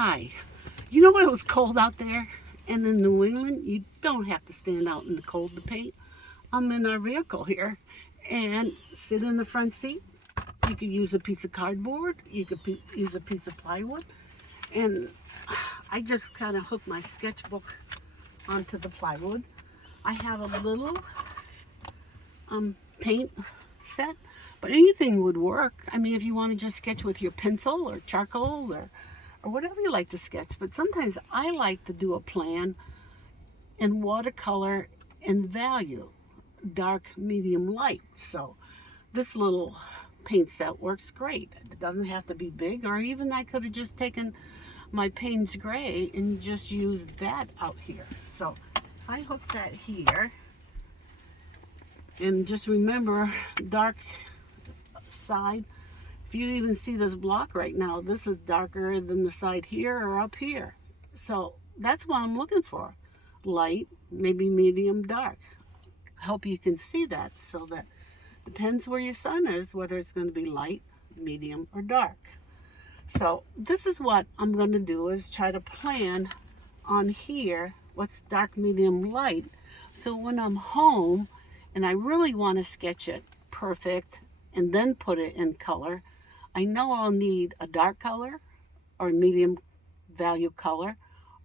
Hi. You know when it was cold out there and in New England, you don't have to stand out in the cold to paint. I'm in our vehicle here and sit in the front seat. You could use a piece of cardboard. You could use a piece of plywood. And I just kind of hooked my sketchbook onto the plywood. I have a little paint set, but anything would work. I mean, if you want to just sketch with your pencil or charcoal or whatever you like to sketch. But sometimes I like to do a plan in watercolor and value, dark, medium, light. So this little paint set works great. It doesn't have to be big, or even I could have just taken my Payne's Gray and just used that out here. So I hook that here, and just remember, dark side. If you even see this block right now, this is darker than the side here or up here. So that's what I'm looking for. Light, maybe medium, dark. I hope you can see that, so that depends where your sun is, whether it's going to be light, medium, or dark. So this is what I'm going to do, is try to plan on here what's dark, medium, light. So when I'm home and I really want to sketch it perfect and then put it in color, I know I'll need a dark color or medium value color,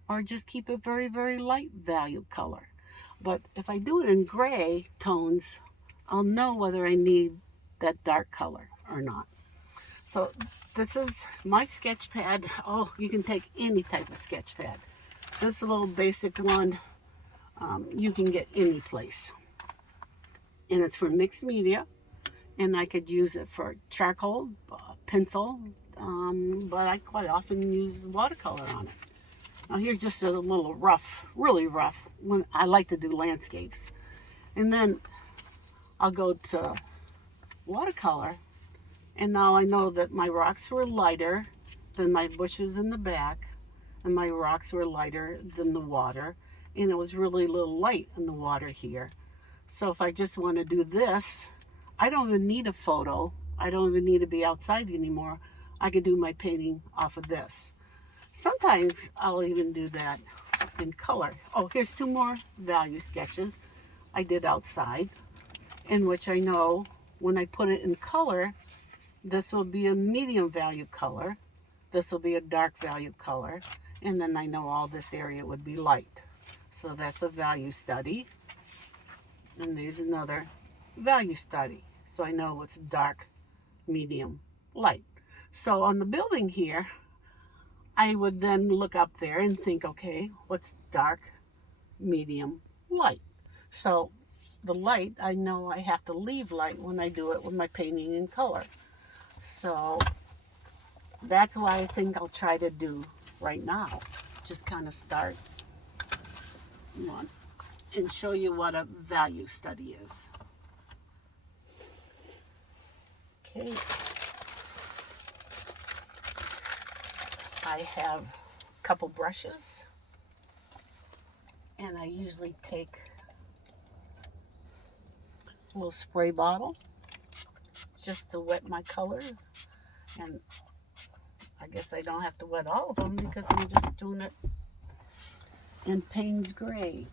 or just keep it very, very light value color. But if I do it in gray tones, I'll know whether I need that dark color or not. So this is my sketch pad. Oh, you can take any type of sketch pad. This little basic one, you can get any place. And it's for mixed media. And I could use it for charcoal, pencil, but I quite often use watercolor on it. Now here's just a little rough, really rough, when I like to do landscapes. And then I'll go to watercolor, and now I know that my rocks were lighter than my bushes in the back, and my rocks were lighter than the water, and it was really a little light in the water here. So if I just want to do this, I don't even need a photo. I don't even need to be outside anymore. I could do my painting off of this. Sometimes I'll even do that in color. Oh, here's two more value sketches I did outside, in which I know when I put it in color, this will be a medium value color. This will be a dark value color. And then I know all this area would be light. So that's a value study. And there's another value study, so I know what's dark, medium, light. So on the building here, I would then look up there and think, okay, what's dark, medium, light? So the light, I know I have to leave light when I do it with my painting in color. So that's what I think I'll try to do right now. Just kind of start one and show you what a value study is. Okay, I have a couple brushes, and I usually take a little spray bottle just to wet my color, and I guess I don't have to wet all of them because I'm just doing it in Payne's Gray.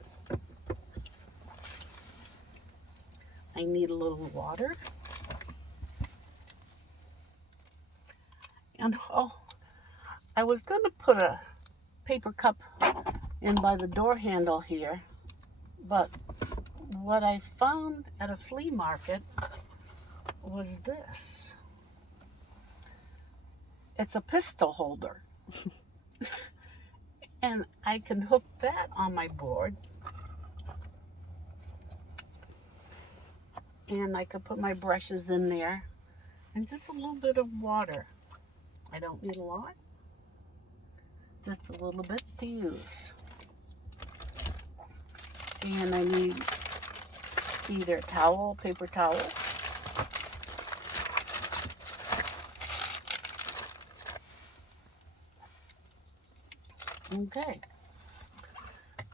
I need a little water. And oh, I was going to put a paper cup in by the door handle here, but what I found at a flea market was this. It's a pistol holder. And I can hook that on my board. And I could put my brushes in there and just a little bit of water. I don't need a lot, just a little bit to use. And I need either a towel, paper towel, okay.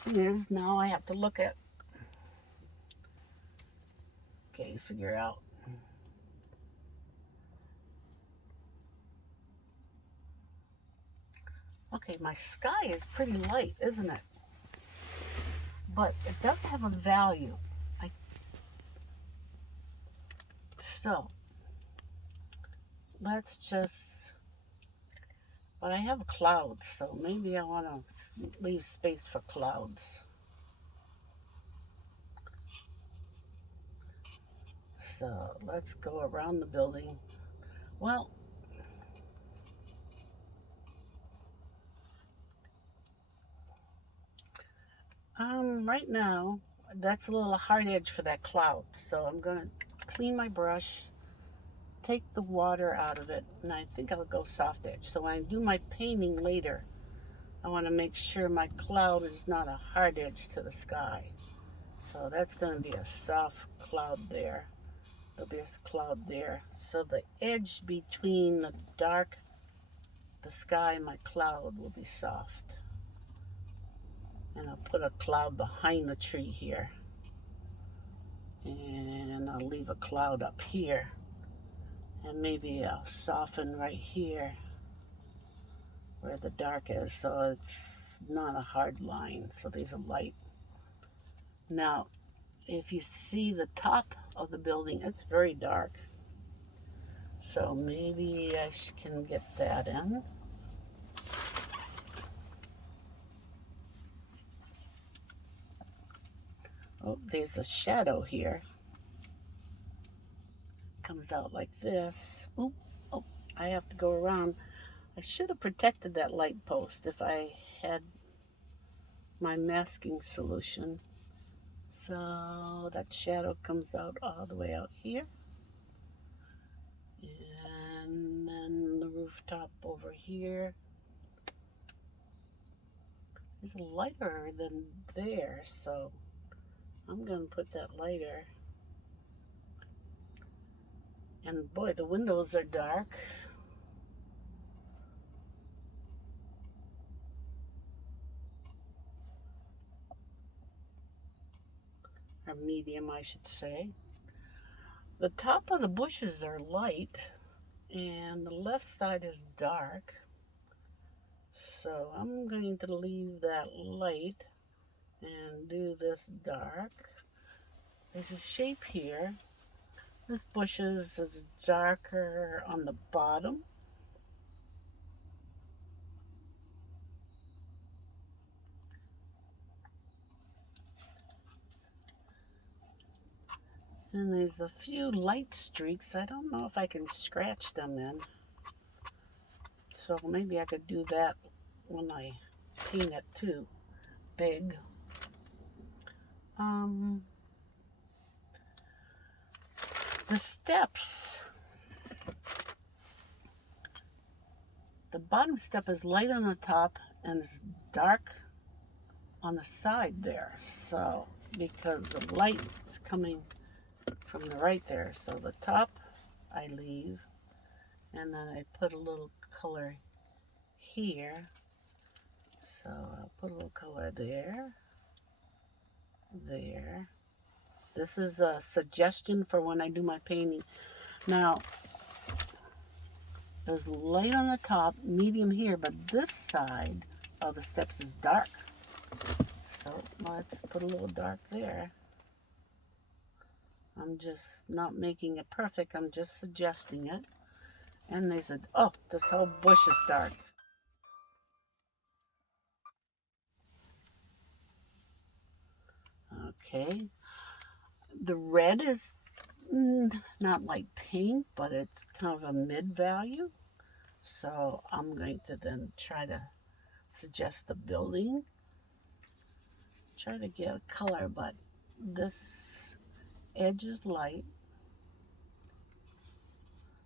Thing is, now I have to look at, figure out. Okay, my sky is pretty light, isn't it? But it does have a value. So let's just, but I have clouds, so maybe I want to leave space for clouds. So let's go around the building. Well, right now, that's a little hard edge for that cloud. So I'm gonna clean my brush, take the water out of it, and I think I'll go soft edge. So when I do my painting later, I want to make sure my cloud is not a hard edge to the sky. So that's gonna be a soft cloud there. There'll be a cloud there. So the edge between the dark, the sky, and my cloud will be soft. And I'll put a cloud behind the tree here. And I'll leave a cloud up here. And maybe I'll soften right here where the dark is, so it's not a hard line. So there's a light. Now, if you see the top of the building, it's very dark. So maybe I can get that in. Oh, there's a shadow here. Comes out like this. Oh, I have to go around. I should have protected that light post if I had my masking solution. So that shadow comes out all the way out here. And then the rooftop over here is lighter than there, so I'm going to put that lighter. And boy, the windows are dark. Or medium, I should say. The top of the bushes are light, and the left side is dark. So I'm going to leave that light and do this dark. There's a shape here. This bushes is darker on the bottom. And there's a few light streaks. I don't know if I can scratch them in. So maybe I could do that when I paint it too big. The steps. The bottom step is light on the top and it's dark on the side there. So, because the light is coming from the right there. So the top I leave, and then I put a little color here. So I'll put a little color there. There. This is a suggestion for when I do my painting. Now, there's light on the top, medium here, but this side of the steps is dark. So let's put a little dark there. I'm just not making it perfect, I'm just suggesting it. And they said, oh, this whole bush is dark. Okay. The red is not like pink, but it's kind of a mid value. So I'm going to then try to suggest the building. Try to get a color, but this edge is light.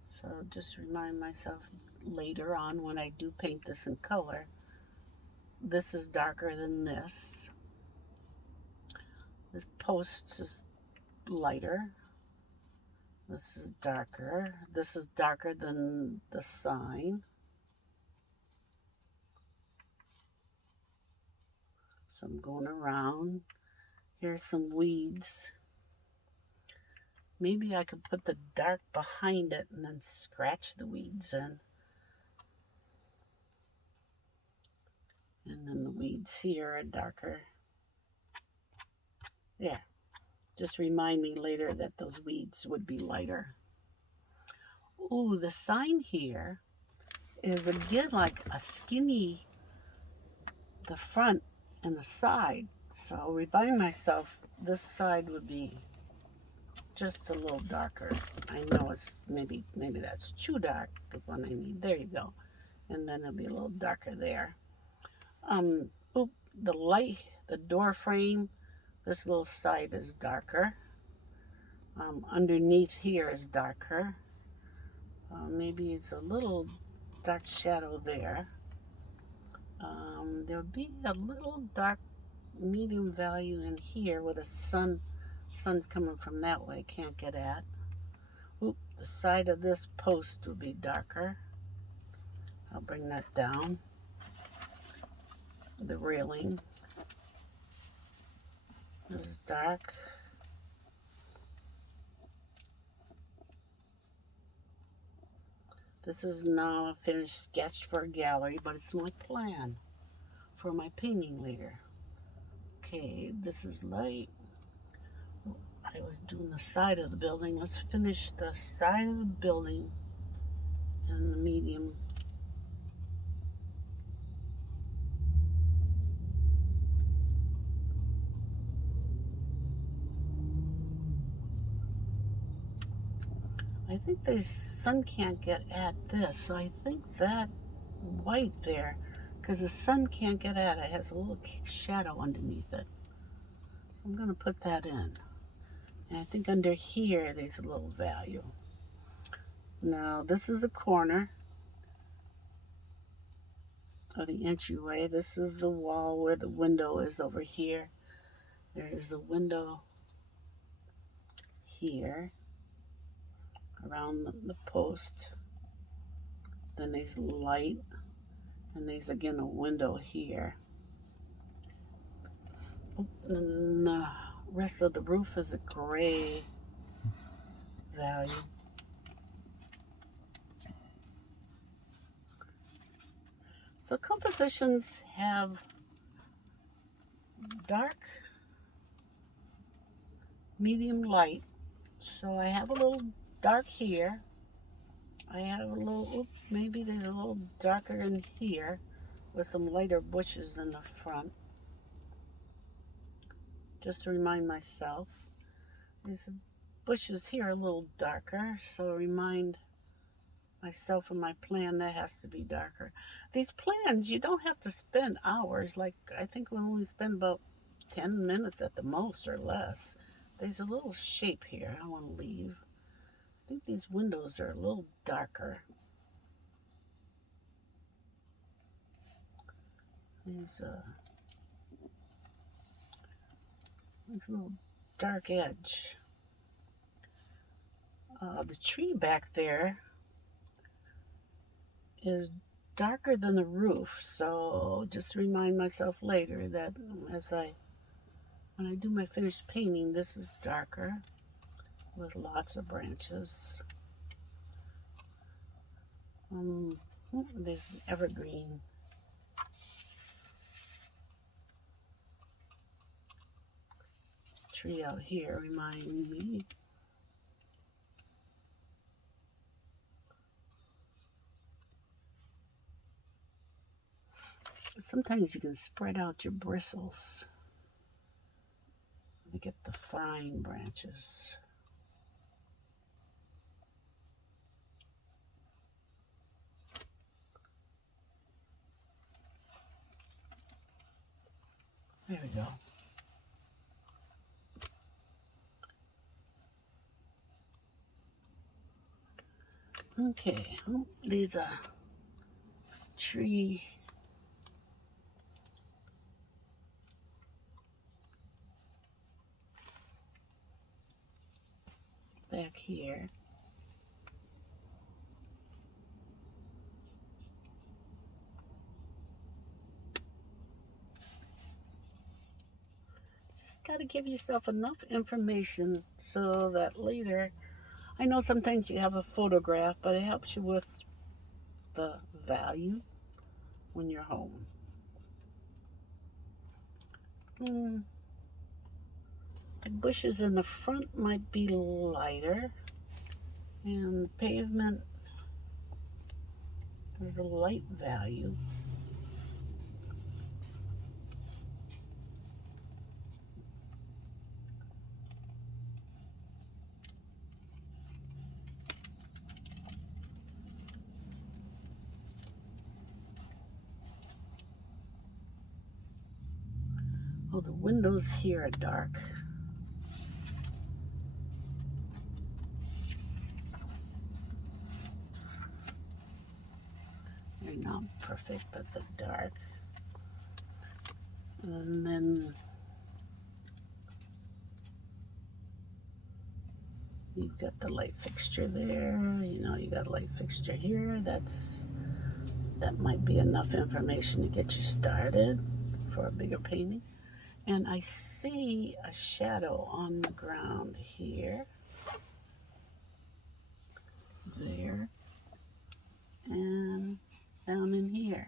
So just remind myself later on when I do paint this in color, this is darker than this. This post is lighter. This is darker. This is darker than the sign. So I'm going around. Here's some weeds. Maybe I could put the dark behind it and then scratch the weeds in. And then the weeds here are darker. Yeah, just remind me later that those weeds would be lighter. Ooh, the sign here is again like a skinny, the front and the side. So remind myself this side would be just a little darker. I know it's maybe that's too dark when I need. There you go. And then it'll be a little darker there. Oop, the light, the door frame, this little side is darker. Underneath here is darker. Maybe it's a little dark shadow there. There'll be a little dark medium value in here where the sun's coming from that way, can't get at. Oop, the side of this post will be darker. I'll bring that down. The railing is dark. This is not a finished sketch for a gallery, but it's my plan for my painting later. Okay, this is light. I was doing the side of the building. Let's finish the side of the building in the medium. I think the sun can't get at this, so I think that white there, because the sun can't get at it, has a little shadow underneath it. So I'm going to put that in. And I think under here, there's a little value. Now, this is the corner of the entryway. This is the wall where the window is over here. There is a window here around the post. Then there's light, and there's again a window here. And the rest of the roof is a gray value. So compositions have dark, medium, light. So I have a little dark here. I have a little, maybe there's a little darker in here with some lighter bushes in the front. Just to remind myself. These bushes here are a little darker, so remind myself of my plan that has to be darker. These plans, you don't have to spend hours. Like, I think we'll only spend about 10 minutes at the most or less. There's a little shape here I want to leave. I think these windows are a little darker. There's a little dark edge. The tree back there is darker than the roof, so just remind myself later that when I do my finished painting, this is darker with lots of branches. There's an evergreen. Tree out here, remind me. Sometimes you can spread out your bristles to get the fine branches. There we go. Okay, there's a tree back here. Just got to give yourself enough information so that later, I know sometimes you have a photograph, but it helps you with the value when you're home. The bushes in the front might be lighter, and the pavement is the light value. Oh, the windows here are dark. They're not perfect, but they're dark. And then you've got the light fixture there. You know, you got a light fixture here. That might be enough information to get you started for a bigger painting. And I see a shadow on the ground here, there, and down in here.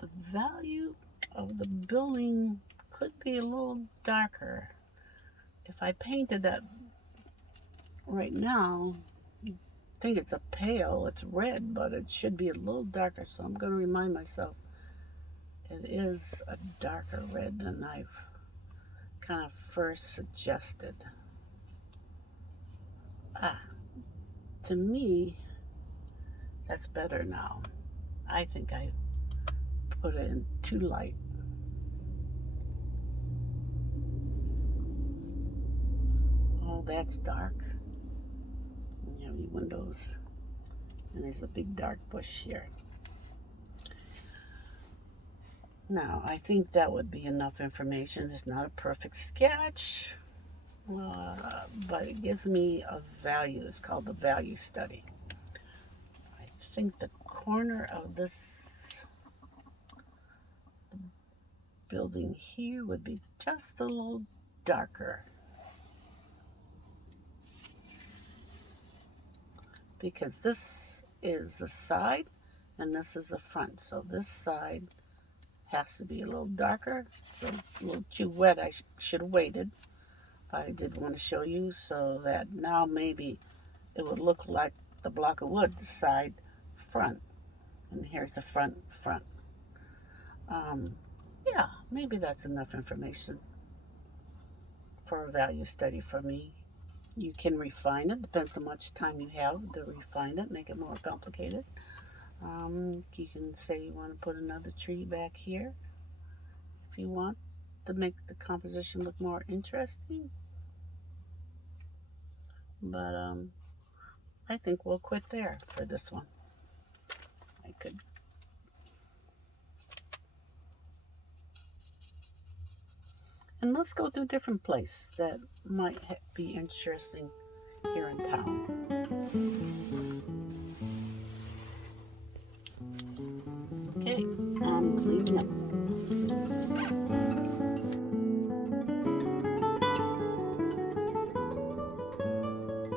The value of the building could be a little darker. If I painted that right now, you'd think it's a pale, it's red, but it should be a little darker. So I'm going to remind myself it is a darker red than I've kind of first suggested. To me, that's better now. I think I put it in too light. Oh, that's dark. You have your windows, and there's a big dark bush here. Now, I think that would be enough information. It's not a perfect sketch, but it gives me a value. It's called the value study. I think the corner of this building here would be just a little darker, because this is the side and this is the front. So this side has to be a little darker. So a little too wet. I should have waited. But I did want to show you so that now maybe it would look like the block of wood, the side, front. And here's the front. Yeah, maybe that's enough information for a value study for me. You can refine it, depends how much time you have to refine it, make it more complicated. You can say you want to put another tree back here if you want to make the composition look more interesting. But I think we'll quit there for this one. I could. And let's go to a different place that might be interesting here in town. Okay, I'm cleaning up.